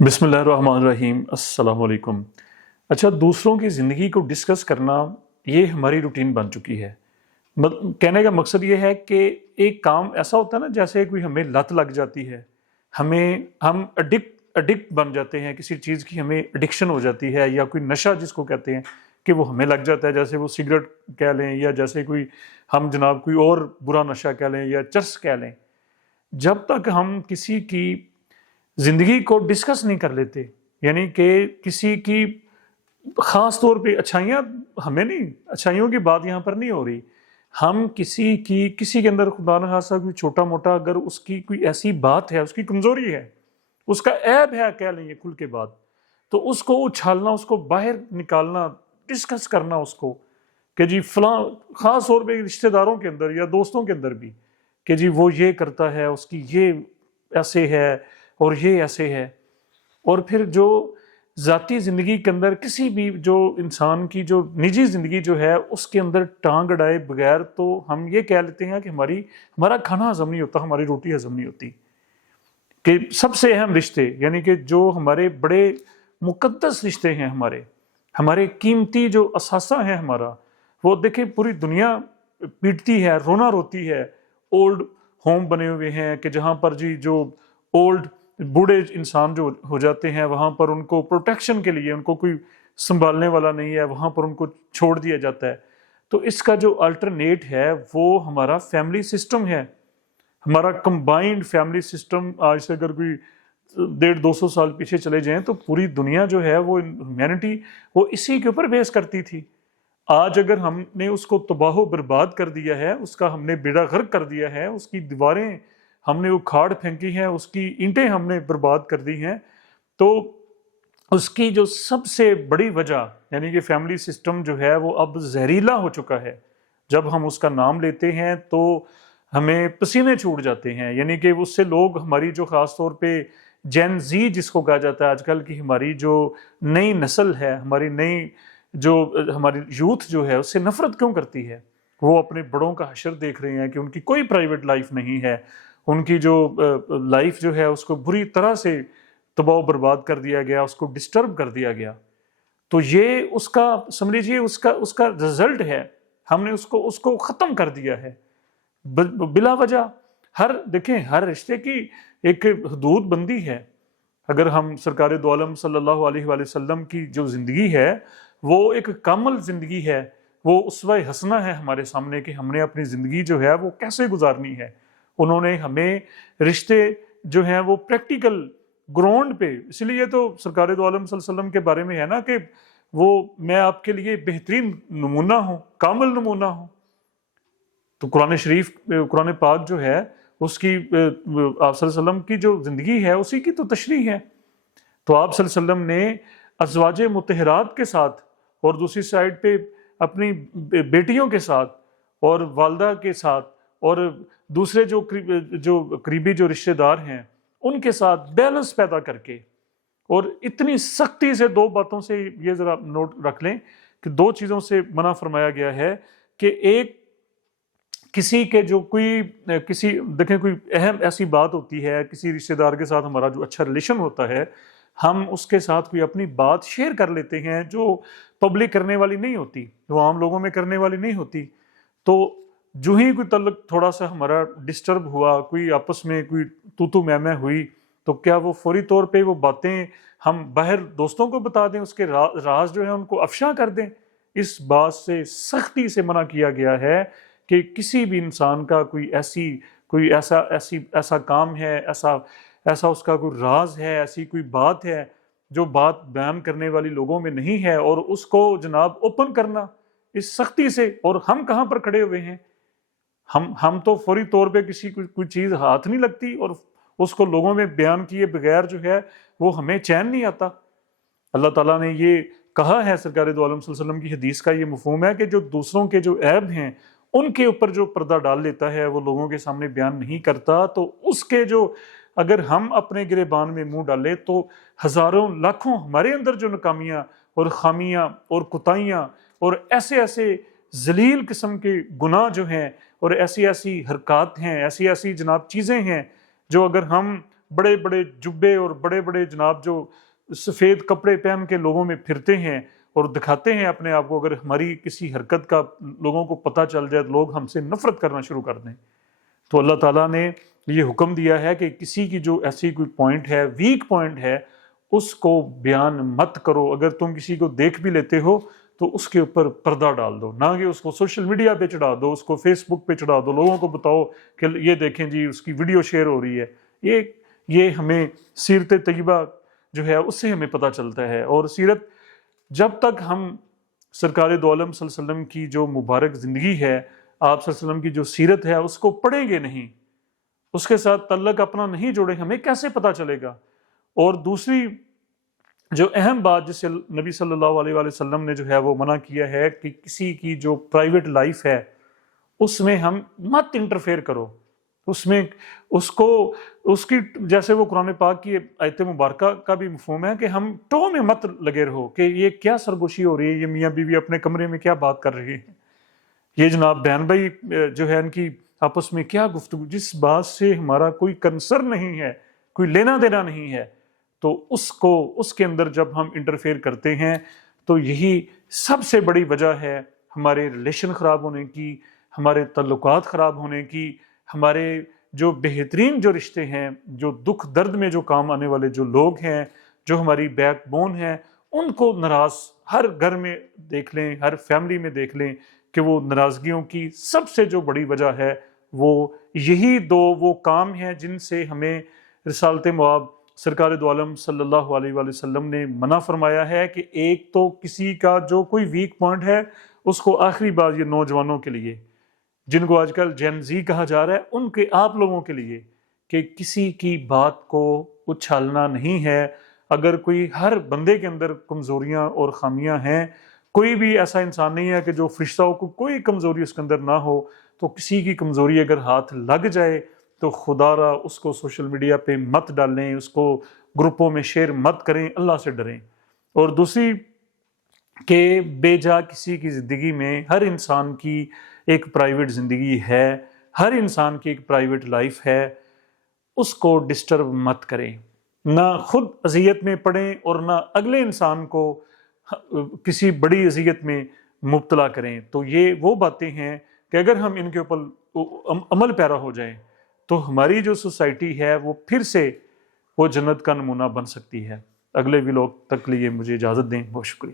बिस्मिल्लाहिर्रहमानिर्रहीम, अस्सलाम वालेकुम। अच्छा, दूसरों की ज़िंदगी को डिस्कस करना ये हमारी रूटीन बन चुकी है। कहने का मकसद ये है कि एक काम ऐसा होता है ना, जैसे कोई हमें लत लग जाती है, हम एडिक्ट बन जाते हैं किसी चीज़ की, हमें एडिक्शन हो जाती है, या कोई नशा जिसको कहते हैं कि वो हमें लग जाता है, जैसे वो सिगरेट कह लें, या जैसे कोई हम जनाब कोई और बुरा नशा कह लें, या चरस कह लें। जब तक हम किसी की ज़िंदगी को डिस्कस नहीं कर लेते, यानी कि किसी की ख़ास तौर पे अच्छाइयाँ, हमें नहीं, अच्छाइयों की बात यहाँ पर नहीं हो रही। हम किसी के अंदर खुदा न खासा कोई छोटा मोटा अगर उसकी कोई ऐसी बात है, उसकी कमज़ोरी है, उसका ऐब है कह लेंगे खुल के बात, तो उसको उछालना, उसको बाहर निकालना, डिस्कस करना उसको, कि जी फलां, ख़ास तौर पे रिश्तेदारों के अंदर या दोस्तों के अंदर भी, कि जी वो ये करता है, उसकी ये ऐसे है और ये ऐसे है। और फिर जो ज़ाती ज़िंदगी के अंदर किसी भी जो इंसान की जो निजी ज़िंदगी जो है उसके अंदर टांग अड़ाए बगैर तो हम ये कह लेते हैं कि हमारा खाना हजम नहीं होता, हमारी रोटी हजम नहीं होती। कि सबसे अहम रिश्ते, यानी कि जो हमारे बड़े मुकद्दस रिश्ते हैं, हमारे कीमती जो असासा है हमारा, वो देखे पूरी दुनिया पीटती है, रोना रोती है। ओल्ड होम बने हुए हैं कि जहाँ पर जी जो ओल्ड बूढ़े इंसान जो हो जाते हैं, वहाँ पर उनको प्रोटेक्शन के लिए उनको कोई संभालने वाला नहीं है, वहाँ पर उनको छोड़ दिया जाता है। तो इसका जो अल्टरनेट है वो हमारा फैमिली सिस्टम है, हमारा कंबाइंड फैमिली सिस्टम। आज से अगर कोई 150-200 साल पीछे चले जाएं तो पूरी दुनिया जो है वो ह्यूमैनिटी वो इसी के ऊपर बेस करती थी। आज अगर हमने उसको तबाह बर्बाद कर दिया है, उसका हमने बेड़ा गर्क कर दिया है, उसकी दीवारें हमने उखाड़ फेंकी हैं, उसकी ईंटें हमने बर्बाद कर दी हैं, तो उसकी जो सबसे बड़ी वजह यानी कि फैमिली सिस्टम जो है वो अब जहरीला हो चुका है। जब हम उसका नाम लेते हैं तो हमें पसीने छूट जाते हैं, यानी कि उससे लोग हमारी जो ख़ास तौर पे जेन जी जिसको कहा जाता है आजकल की, हमारी जो नई नस्ल है, हमारी यूथ जो है उससे नफरत क्यों करती है। वो अपने बड़ों का हशर देख रहे हैं कि उनकी कोई प्राइवेट लाइफ नहीं है, उनकी जो लाइफ जो है उसको बुरी तरह से तबाह बर्बाद कर दिया गया, उसको डिस्टर्ब कर दिया गया। तो ये उसका समझ लीजिए उसका उसका रिजल्ट है, हमने उसको उसको ख़त्म कर दिया है बिला वजह। देखें, हर रिश्ते की एक हदूद बंदी है। अगर हम सरकार दो आलम सल्लल्लाहु अलैहि वसल्लम की जो ज़िंदगी है वो एक कामल ज़िंदगी है, वो उसवा हसना है हमारे सामने कि हमने अपनी ज़िंदगी जो है वो कैसे गुजारनी है। उन्होंने हमें रिश्ते जो हैं वो प्रैक्टिकल ग्राउंड पे, इसलिए तो सरकार दो आलम सल्लल्लाहु अलैहि वसल्लम के बारे में है ना कि वो मैं आपके लिए बेहतरीन नमूना हूँ, कामल नमूना हूँ। तो कुरान शरीफ, कुरान पाक जो है उसकी आप सल्लल्लाहु अलैहि वसल्लम की जो ज़िंदगी है उसी की तो तशरीह है। तो आप सल्लल्लाहु अलैहि वसल्लम ने अज़वाज मुतहरात के साथ और दूसरी साइड पे अपनी बेटियों के साथ और वालदा के साथ और दूसरे जो करीबी जो रिश्तेदार हैं उनके साथ बैलेंस पैदा करके, और इतनी सख्ती से दो बातों से ये ज़रा नोट रख लें कि दो चीज़ों से मना फरमाया गया है कि एक, किसी के जो कोई किसी देखें कोई अहम ऐसी बात होती है, किसी रिश्तेदार के साथ हमारा जो अच्छा रिलेशन होता है, हम उसके साथ कोई अपनी बात शेयर कर लेते हैं जो पब्लिक करने वाली नहीं होती, जो आम लोगों में करने वाली नहीं होती। तो जो ही कोई तल्लुक थोड़ा सा हमारा डिस्टर्ब हुआ, कोई आपस में कोई तू मैं हुई, तो क्या वो फौरी तौर पे वो बातें हम बाहर दोस्तों को बता दें, उसके राज जो है उनको अफशा कर दें। इस बात से सख्ती से मना किया गया है कि किसी भी इंसान का कोई ऐसा काम है, ऐसा उसका कोई राज है, ऐसी कोई बात है जो बात बयान करने वाली लोगों में नहीं है, और उसको जनाब ओपन करना इस सख्ती से। और हम कहाँ पर खड़े हुए हैं, हम तो फौरी तौर पे किसी कोई चीज़ हाथ नहीं लगती, और उसको लोगों में बयान किए बगैर जो है वो हमें चैन नहीं आता। अल्लाह ताला ने ये कहा है, सरकार दो आलम सल्लल्लाहु अलैहि वसल्लम की हदीस का ये मफहूम है कि जो दूसरों के जो ऐब हैं उनके ऊपर जो पर्दा डाल लेता है, वो लोगों के सामने बयान नहीं करता, तो उसके जो अगर हम अपने गिरेबान में मुंह डालें तो हज़ारों लाखों हमारे अंदर जो नाकामियाँ और खामियाँ और कुताइयाँ और ऐसे ऐसे जलील किस्म के गुनाह जो हैं और ऐसी ऐसी हरकत हैं, ऐसी ऐसी जनाब चीज़ें हैं जो अगर हम بڑے بڑے جبے اور بڑے بڑے جناب جو سفید کپڑے پہن کے لوگوں میں پھرتے ہیں اور دکھاتے ہیں اپنے آپ کو، اگر ہماری کسی حرکت کا لوگوں کو پتہ چل جائے تو لوگ ہم سے نفرت کرنا شروع کر دیں۔ تو اللہ تعالیٰ نے یہ حکم دیا ہے کہ کسی کی جو ایسی کوئی پوائنٹ ہے، ویک پوائنٹ ہے، اس کو بیان مت کرو۔ اگر تم کسی کو دیکھ بھی لیتے ہو تو اس کے اوپر پردہ ڈال دو، نہ کہ اس کو سوشل میڈیا پہ چڑھا دو، اس کو فیس بک پہ چڑھا دو، لوگوں کو بتاؤ کہ یہ دیکھیں جی اس کی ویڈیو شیئر ہو رہی ہے۔ یہ ہمیں سیرت طیبہ جو ہے اس سے ہمیں پتہ چلتا ہے۔ اور سیرت، جب تک ہم سرکار دو عالم صلی اللہ علیہ وسلم کی جو مبارک زندگی ہے، آپ صلی اللہ علیہ وسلم کی جو سیرت ہے، اس کو پڑھیں گے نہیں، اس کے ساتھ تعلق اپنا نہیں جوڑیں، ہمیں کیسے پتہ چلے گا؟ اور دوسری جو اہم بات جسے نبی صلی اللہ علیہ وآلہ وسلم نے جو ہے وہ منع کیا ہے کہ کسی کی جو پرائیویٹ لائف ہے اس میں ہم مت انٹرفیئر کرو، اس میں اس کی جیسے وہ قرآن پاک کی آیت مبارکہ کا بھی مفہوم ہے کہ ہم ٹو میں مت لگے رہو کہ یہ کیا سرگوشی ہو رہی ہے، یہ میاں بیوی اپنے کمرے میں کیا بات کر رہے ہیں، یہ جناب بہن بھائی جو ہے ان کی آپس میں کیا گفتگو، جس بات سے ہمارا کوئی کنسرن نہیں ہے، کوئی لینا دینا نہیں ہے، تو اس کے اندر جب ہم انٹرفیئر کرتے ہیں تو یہی سب سے بڑی وجہ ہے ہمارے ریلیشن خراب ہونے کی، ہمارے تعلقات خراب ہونے کی، ہمارے جو بہترین جو رشتے ہیں، جو دکھ درد میں جو کام آنے والے جو لوگ ہیں، جو ہماری بیک بون ہیں، ان کو ناراض ہر گھر میں دیکھ لیں، ہر فیملی میں دیکھ لیں کہ وہ ناراضگیوں کی سب سے جو بڑی وجہ ہے وہ یہی وہ کام ہیں جن سے ہمیں رسالت مآب سرکار دو عالم صلی اللہ علیہ وآلہ وسلم نے منع فرمایا ہے کہ ایک تو کسی کا جو کوئی ویک پوائنٹ ہے اس کو، آخری بات یہ نوجوانوں کے لیے جن کو آج کل جین زی کہا جا رہا ہے، ان کے آپ لوگوں کے لیے کہ کسی کی بات کو اچھالنا نہیں ہے۔ اگر کوئی، ہر بندے کے اندر کمزوریاں اور خامیاں ہیں، کوئی بھی ایسا انسان نہیں ہے کہ جو فرشتہ ہو، کوئی کمزوری اس کے اندر نہ ہو، تو کسی کی کمزوری اگر ہاتھ لگ جائے تو خدا را اس کو سوشل میڈیا پہ مت ڈالیں، اس کو گروپوں میں شیئر مت کریں، اللہ سے ڈریں۔ اور دوسری کہ بے جا کسی کی زندگی میں، ہر انسان کی ایک پرائیویٹ زندگی ہے، ہر انسان کی ایک پرائیویٹ لائف ہے، اس کو ڈسٹرب مت کریں، نہ خود اذیت میں پڑیں اور نہ اگلے انسان کو کسی بڑی اذیت میں مبتلا کریں۔ تو یہ وہ باتیں ہیں کہ اگر ہم ان کے اوپر عمل پیرا ہو جائیں تو ہماری جو سوسائٹی ہے وہ پھر سے وہ جنت کا نمونہ بن سکتی ہے۔ اگلے ولاگ تک لیے مجھے اجازت دیں، بہت شکریہ۔